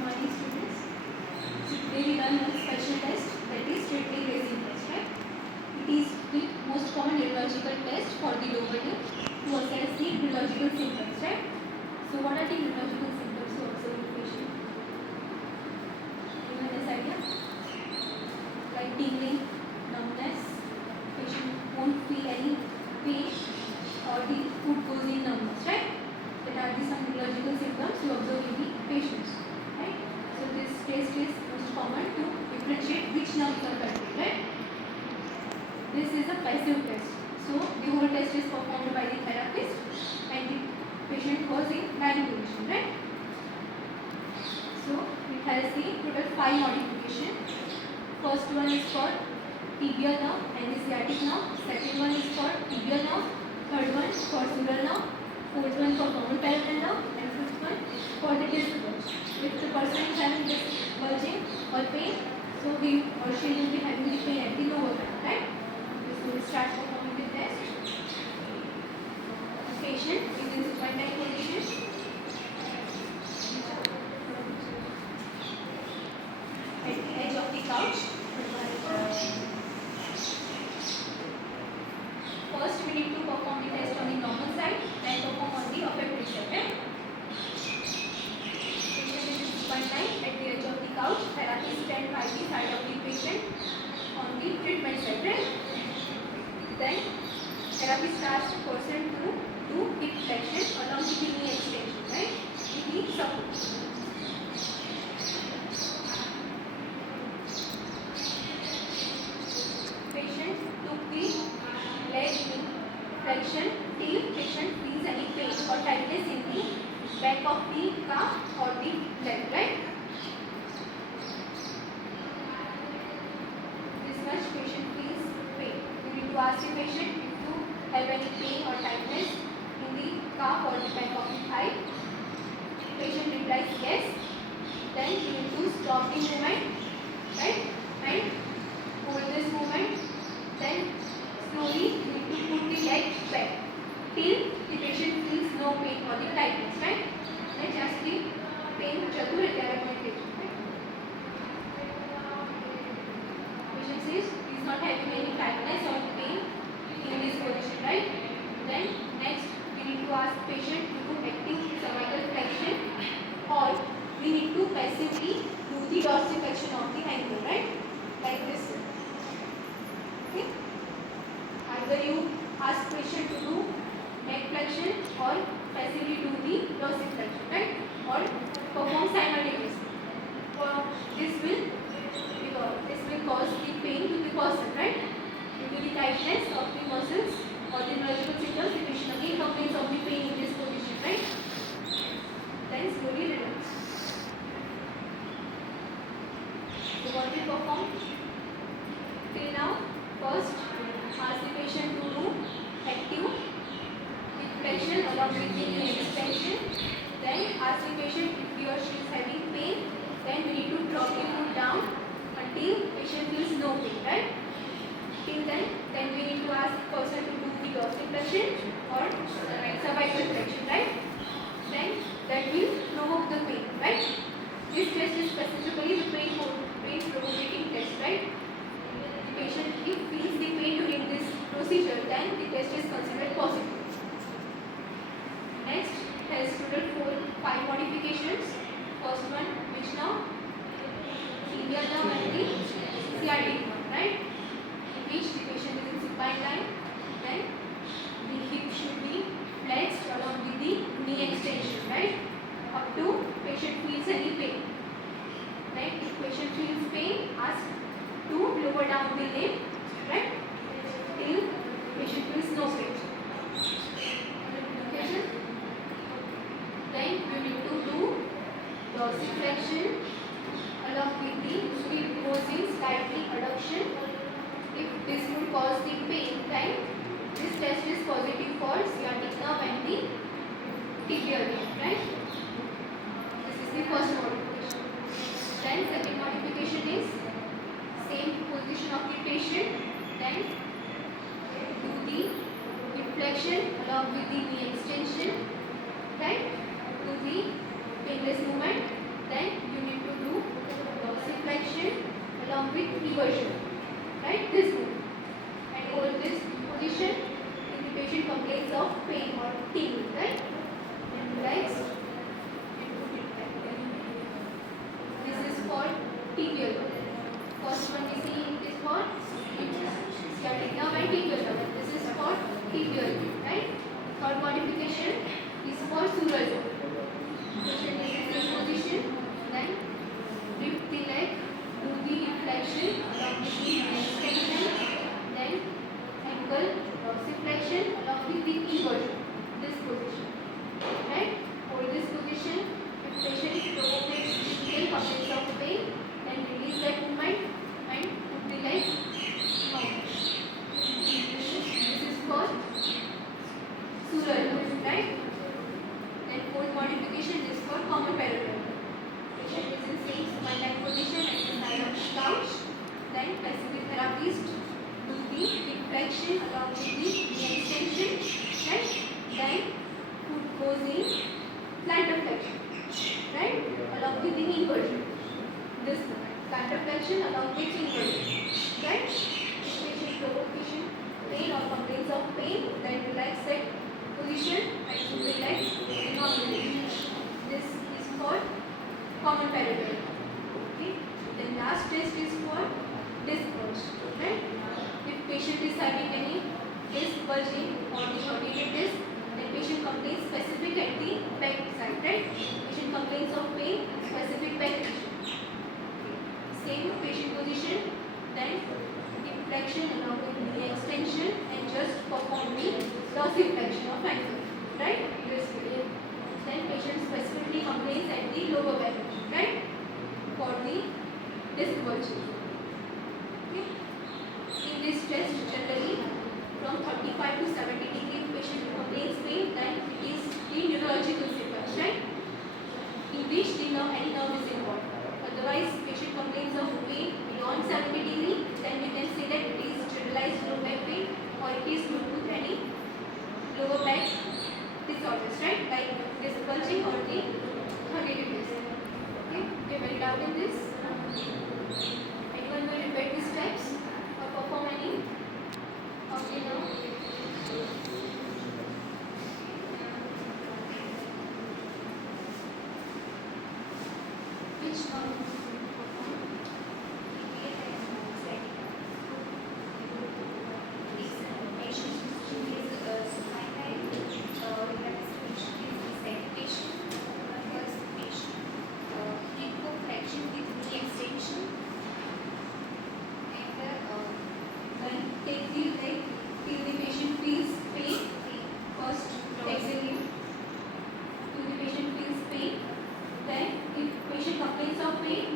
morning, students. So today we learn one special test, that is Treadmill Racing test, right? It is the most common neurological test for the lower limb to assess the neurological symptoms, right? So what are the neurological symptoms to observe in the patient? Anyone has idea? Like tingling, numbness, patient won't feel any pain, or the foot goes in numbness, right? That are the some neurological symptoms you observe in the patients, right? So this test is most common to differentiate which nerves are affected, right? This is a passive test. So the whole test is performed by the therapist and the patient was in manipulation, right? So it has the total 5 modification. First one is for tibial nerve and the sciatic nerve. Second one is for tibial nerve. Third one for sural nerve. Fourth one for common parietal nerve. And fifth one for the disc bulge. If the person is having disc bulging or pain, so he or she will be having the pain at the lower back, right? So we start performing the test. The patient is in supine position. At the edge of the couch. First, we need to perform the test on the normal side and perform on the affected side. Right? Patient is in supine at the edge of the couch. Therapist stand by the side of the patient on the treatment side. Right? Then, therapist asks the person to do hip flexion along with the knee extension. Right? With the support. Patient took the leg knee flexion till patient feels any pain or tightness in the back of the calf or the leg, right? This much patient feels pain. You need to ask the patient if you have any pain or tightness in the calf or the back of the thigh. Patient replies yes. Then you need to stop the movement, right? And hold this movement. Then slowly you need to put the leg back till the patient feels no pain or the tightness, right? Then just the pain jatu retire meditation, right? Patient says he is not having any tightness or pain in this position, right? Then next we need to ask patient to do active cervical flexion, or we need to passively do the dorsiflexion of the ankle, right? Like this. Okay? Either you ask patient to do neck flexion or passively do the dorsiflexion, right? Or perform simultaneously. This will cause the pain to the person, right? Due to the tightness of the muscles or the neurological symptoms, the patient again complains of the pain in this position, right? Then slowly relax. So what we perform till now? First, ask the patient to do active hip flexion along with the knee extension. Then ask the patient if he or she is having pain. Then we need to drop the foot down until patient feels no pain, right? Till then we need to ask the person to do the dorsiflexion or cervical flexion, right? Then that will provoke the pain, right? This test is specifically the pain provoking test, right? The patient if feels the pain during this procedure, then the test is considered positive. Next has total 5 modifications. First one, which now? Tibial nerve and the sciatic nerve, right? In which the patient is in supine line. Then the hip should be flexed along with the knee extension, right? Up to patient feels any pain. Right? If patient feels pain, ask to lower down the limb, right? Till patient feels no pain. Okay? Then we need to do dorsiflexion along with the hip goes in slightly adduction. If this would cause the pain, then this test is positive for sciatic nerve and the tibial nerve, right? This is the first modification. Then second modification is same position of the patient. Then do the hip flexion along with the knee extension. Then do the painless movement. Then you need inversion, right? This move. And hold this position if the patient complains of pain or tingling, right? And relax and put it back. This is for tibial. First one we see is for sciatic nerve and tibial nerve. This is for tibial, right? Third modification is for sural nerve. Patient is in this position, then lift the leg, do the hip flexion along with the extension, then ankle dorsiflexion along with the inversion. This position, right? Hold this position. If patient provokes difficult complaints of pain, then release that movement and put the leg out. This is for sural nerve, right? Then fourth modification is for common parallel. Patient is in same spine position and the side of the couch. Then physical therapist do the hip flexion along with the knee extension, right? Then foot goes in plantar flexion, right? Along with the inversion. This plantar flexion along with inversion, right? If patient provocation pain or complaints of pain, then relax that position and put the leg in normal position. This is for common parallel. Okay. Then last test is for disc bulge, right? If patient is having any disc bulging or the herniated disc, then patient complains specific at the back side, right? Patient complains of pain, specific back region. Same patient position, then hip flexion along with knee extension and just perform the dorsiflexion of ankle, right? This way. Then patient specifically complains at the lower back region, right? For the disc bulging. Okay. In this test, generally from 35 to 70 degree patient complains pain, then it is the neurological sequence, right? In which the nerve, any nerve is involved. Otherwise, patient complains of pain beyond 70 degree, then we can say that it is generalized low back pain or it is due to any lower back disorders, right? Like disc bulging or the herniated disc. Okay, very doubt in this. Anyone will repeat these steps or perform any of the nerve? Which nerve? Take the leg till the patient feels pain. First, exhale till the patient feels pain. Then, if patient complains of pain,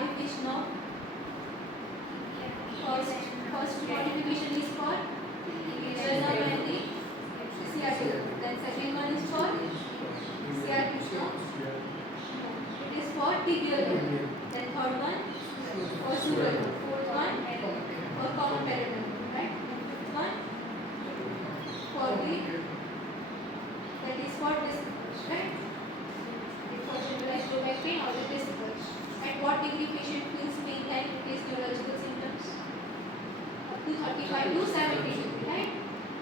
eye which nerve? First modification is for visual nerve and the sciatic. Then second one is for sciatic nerve. It is for tibial nerve. Then third one for sural nerve. Fourth one for common parietal nerve. Right? Fifth one for the that is for disc bulge. Right? For generalized low back pain or the disc bulge. At what degree patient feels pain then it is neurological symptoms? Up to 35 to 70 degree, right?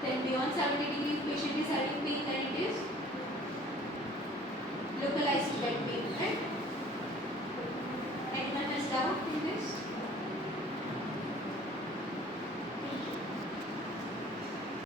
Then beyond 70 degree, if patient is having pain, then it is localized back pain, right? Anyone has doubt in this?